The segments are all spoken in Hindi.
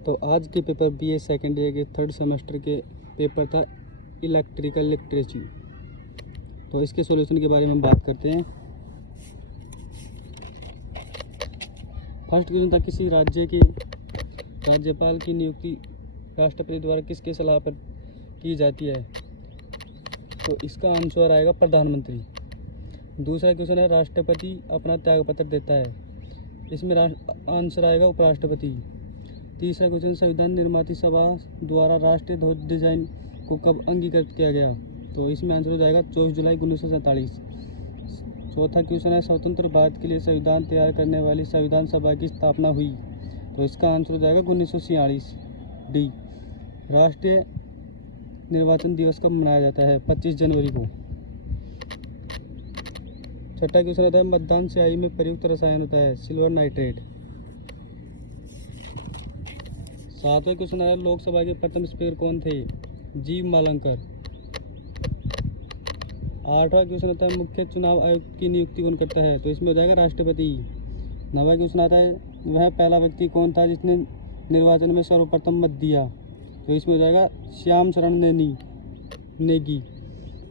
तो आज के पेपर बीए सेकेंड ईयर के थर्ड सेमेस्टर के पेपर था इलेक्ट्रिकल लिटरेसी। तो इसके सॉल्यूशन के बारे में हम बात करते हैं। फर्स्ट क्वेश्चन था, किसी राज्य के राज्यपाल की नियुक्ति राष्ट्रपति द्वारा किसके सलाह पर की जाती है? तो इसका आंसर आएगा प्रधानमंत्री। दूसरा क्वेश्चन है, राष्ट्रपति अपना त्यागपत्र देता है, इसमें आंसर आएगा उपराष्ट्रपति। तीसरा क्वेश्चन, संविधान निर्माती सभा द्वारा राष्ट्रीय ध्वज डिजाइन को कब अंगीकृत किया गया? तो इसमें आंसर हो जाएगा 24 जुलाई 1947। चौथा क्वेश्चन है, स्वतंत्र भारत के लिए संविधान तैयार करने वाली संविधान सभा की स्थापना हुई? तो इसका आंसर हो जाएगा 1946 डी। राष्ट्रीय निर्वाचन दिवस कब मनाया जाता है? 25 जनवरी को। छठा क्वेश्चन आता है, मतदान स्याही में प्रयुक्त रसायन होता है सिल्वर नाइट्रेट। सातवां क्वेश्चन आया, लोकसभा के प्रथम स्पीकर कौन थे? जी मालंकर। आठवां क्वेश्चन आता है, मुख्य चुनाव आयुक्त की नियुक्ति कौन करता है? तो इसमें हो जाएगा राष्ट्रपति। नवा क्वेश्चन आता है, वह पहला व्यक्ति कौन था जिसने निर्वाचन में सर्वप्रथम मत दिया? तो इसमें हो जाएगा श्याम शरण नेगी।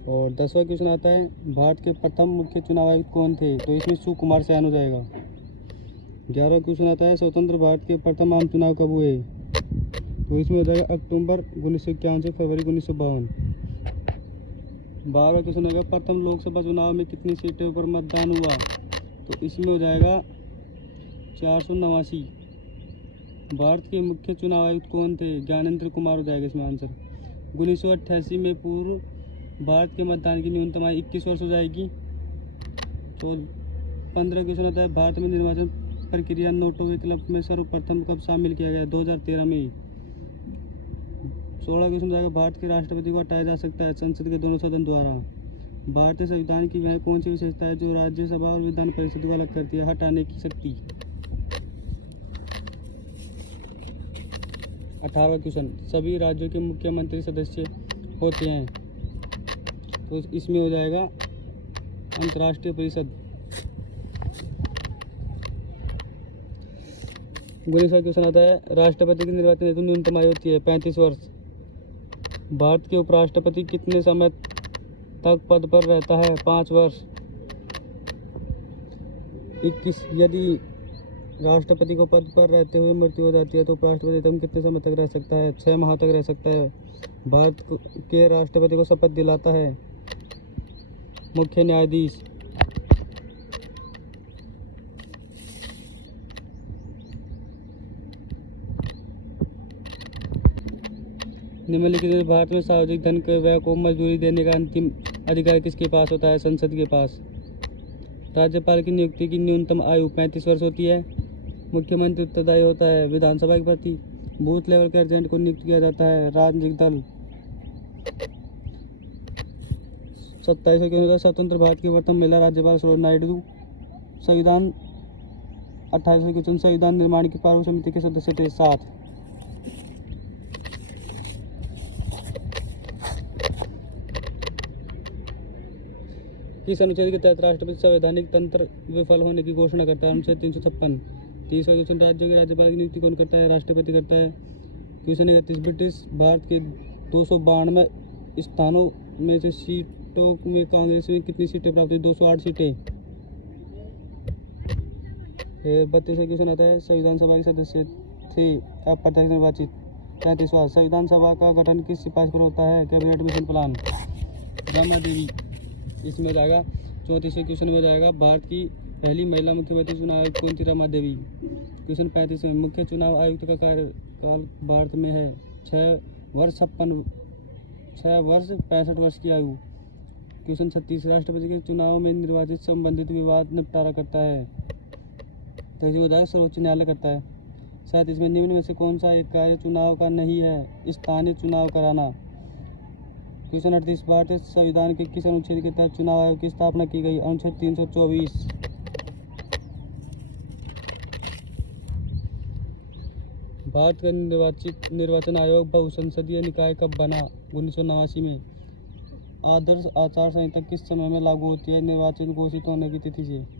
और 10वां क्वेश्चन आता है, भारत के प्रथम मुख्य चुनाव आयुक्त कौन थे? तो इसमें सुकुमार सैन हो जाएगा। 11वां क्वेश्चन आता है, स्वतंत्र भारत के प्रथम आम चुनाव कब हुए? तो इसमें हो जाएगा अक्टूबर 1951 से फरवरी 1952। 12वां क्वेश्चन होगा, प्रथम लोकसभा चुनाव में कितनी सीटों पर मतदान हुआ? तो इसमें हो जाएगा 489। भारत के मुख्य चुनाव आयुक्त कौन थे? ज्ञानेंद्र कुमार हो जाएगा इसमें आंसर। 1988 में पूर्व भारत के मतदान की न्यूनतम आयु 21 वर्ष हो जाएगी। तो 15 क्वेश्चन आता है, भारत में निर्वाचन प्रक्रिया नोटों के क्लब में सर्वप्रथम कब शामिल किया गया? 2013 में। 16 क्वेश्चन जाएगा, भारत के राष्ट्रपति को हटाया जा सकता है संसद के दोनों सदन द्वारा। भारतीय संविधान की वह कौन सी विशेषता है जो राज्यसभा और विधान परिषद को अलग करती है? हटाने की शक्ति। 18वां क्वेश्चन, सभी राज्यों के मुख्यमंत्री सदस्य होते हैं? तो इसमें हो जाएगा अंतर्राष्ट्रीय परिषद। 19वां क्वेश्चन आता है, राष्ट्रपति की निर्वाचन हेतु न्यूनतम आयु होती है 35 वर्ष। भारत के उपराष्ट्रपति कितने समय तक पद पर रहता है? 5 वर्ष। 21, यदि राष्ट्रपति को पद पर रहते हुए मृत्यु हो जाती है तो उपराष्ट्रपति तक कितने समय तक रह सकता है? 6 माह तक रह सकता है। भारत के राष्ट्रपति को शपथ दिलाता है मुख्य न्यायाधीश। निम्नलिखित में भारत में सार्वजनिक धन के व्यय को मंजूरी देने का अंतिम अधिकार किसके पास होता है? संसद के पास। राज्यपाल की नियुक्ति की न्यूनतम आयु 35 वर्ष होती है। मुख्यमंत्री उत्तरदायी होता है विधानसभा के प्रति। बूथ लेवल के एजेंट को नियुक्त किया जाता है राजनीतिक दल। 27 के स्वतंत्र भारत की प्रथम महिला राज्यपाल सरोजिनी नायडू। संविधान 28 क्वेश्चन, संविधान निर्माण की प्रारूप समिति के सदस्य थे 7। किस अनुच्छेद के तहत राष्ट्रपति संवैधानिक तंत्र विफल होने की घोषणा करता है? अनुच्छेद 356। 30वां क्वेश्चन, राज्यों के राज्यपाल की नियुक्ति कौन करता है? राष्ट्रपति करता है। क्वेश्चन 31, ब्रिटिश भारत के 292 स्थानों में से सीटों में कांग्रेस में कितनी सीटें प्राप्त हुई? 208 सीटें। 32वां क्वेश्चन आता है, संविधान सभा के सदस्य थे अप्रत्यक्ष निर्वाचित। 35वां, संविधान सभा का गठन किस सिफारिश पर होता है? Cabinet mission plan. Rama Devi इसमें हो जाएगा। 34वें क्वेश्चन में जाएगा, भारत की पहली महिला मुख्यमंत्री चुनाव आयुक्त कौन थी? रमा देवी। क्वेश्चन 35 में, मुख्य चुनाव आयुक्त का कार्यकाल भारत में है 6 वर्ष 65 वर्ष की आयु। क्वेश्चन 36, राष्ट्रपति के चुनाव में निर्वाचित संबंधित विवाद निपटारा करता है? तो इसमें हो जाएगा सर्वोच्च न्यायालय करता है। साथ इसमें निम्न में से कौन सा एक कार्य चुनाव का नहीं है? स्थानीय चुनाव कराना। क्वेश्चन 38, भारतीय संविधान के किस अनुच्छेद के तहत चुनाव आयोग की स्थापना की गई? अनुच्छेद 324। भारत का निर्वाचन आयोग बहुसंसदीय निकाय कब बना? 1989 में। आदर्श आचार संहिता किस समय में लागू होती है? निर्वाचन घोषित होने की तिथि से।